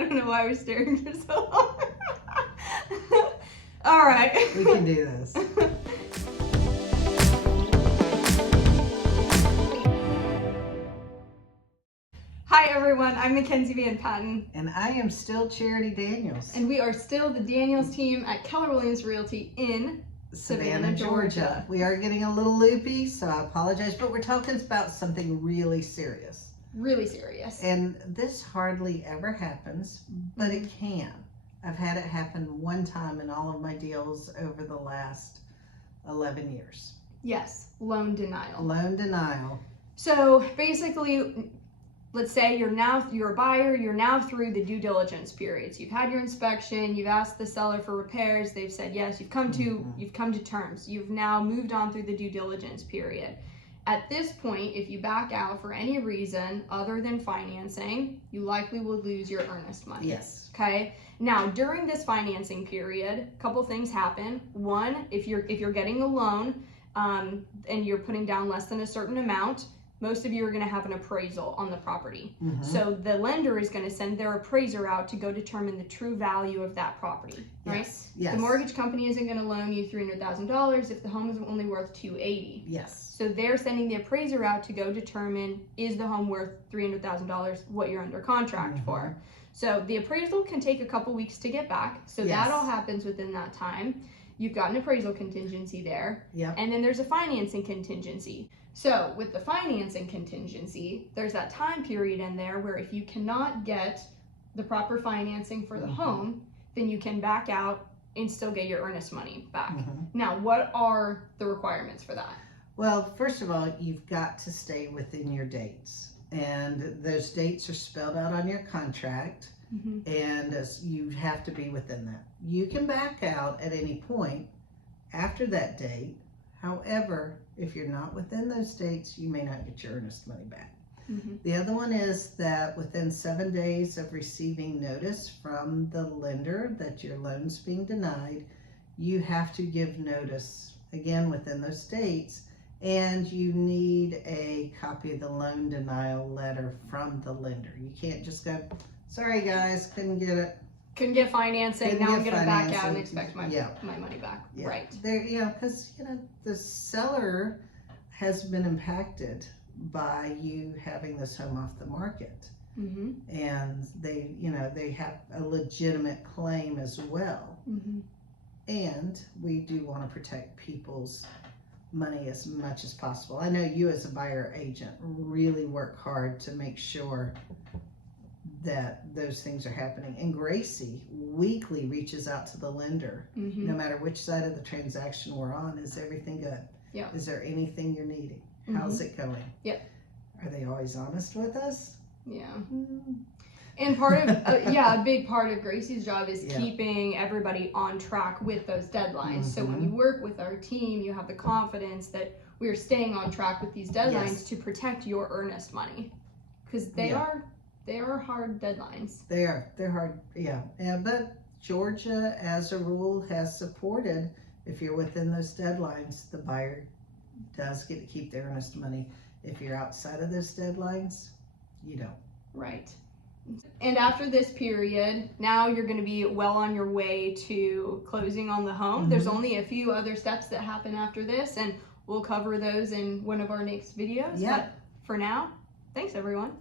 don't know why I was staring for so long. All right. We can do this. Hi everyone, I'm Mackenzie Van Patten. And I am still Charity Daniels. And we are still the Daniels team at Keller Williams Realty in Savannah, Georgia. We are getting a little loopy, so I apologize, but we're talking about something really serious. Really serious. And this hardly ever happens, but it can. I've had it happen one time in all of my deals over the last 11 years. Yes, loan denial. Loan denial. So basically, let's say you're a buyer, you're now through the due diligence periods. You've had your inspection, you've asked the seller for repairs, they've said yes, you've come to terms. You've now moved on through the due diligence period. At this point, if you back out for any reason other than financing, you likely will lose your earnest money. Yes. Okay. Now, during this financing period, a couple things happen. One, if you're getting a loan and you're putting down less than a certain amount, most of you are going to have an appraisal on the property. So the lender is going to send their appraiser out to go determine the true value of that property, right? Yes. The mortgage company isn't going to loan you $300,000 if the home is only worth $280,000. Yes. So they're sending the appraiser out to go determine, is the home worth $300,000, what you're under contract for. So the appraisal can take a couple weeks to get back. So that all happens within that time. You've got an appraisal contingency there. Yep. And then there's a financing contingency. So with the financing contingency, there's that time period in there where if you cannot get the proper financing for the home, then you can back out and still get your earnest money back. Now, what are the requirements for that? Well, first of all, you've got to stay within your dates. And those dates are spelled out on your contract. And you have to be within that. You can back out at any point after that date. However, if you're not within those dates, you may not get your earnest money back. The other one is that within 7 days of receiving notice from the lender that your loan's being denied, you have to give notice, again, within those dates, and you need a copy of the loan denial letter from the lender. You can't just go, sorry guys, couldn't get it. Couldn't get financing, now I'm going to back out and expect my money back. Yeah. Right. There, because the seller has been impacted by you having this home off the market, and they have a legitimate claim as well. And we do want to protect people's money as much as possible. I know you as a buyer agent really work hard to make sure that those things are happening. And Gracie weekly reaches out to the lender, no matter which side of the transaction we're on. Is everything good? Yeah. Is there anything you're needing? How's it going? Yep. Are they always honest with us? Yeah. And part of, a big part of Gracie's job is keeping everybody on track with those deadlines. So when you work with our team, you have the confidence that we are staying on track with these deadlines to protect your earnest money. Because they are hard deadlines. They're hard, but Georgia, as a rule, has supported, if you're within those deadlines, the buyer does get to keep their earnest money. If you're outside of those deadlines, you don't. Right. And after this period, now you're going to be well on your way to closing on the home. There's only a few other steps that happen after this, and we'll cover those in one of our next videos. But for now, thanks everyone.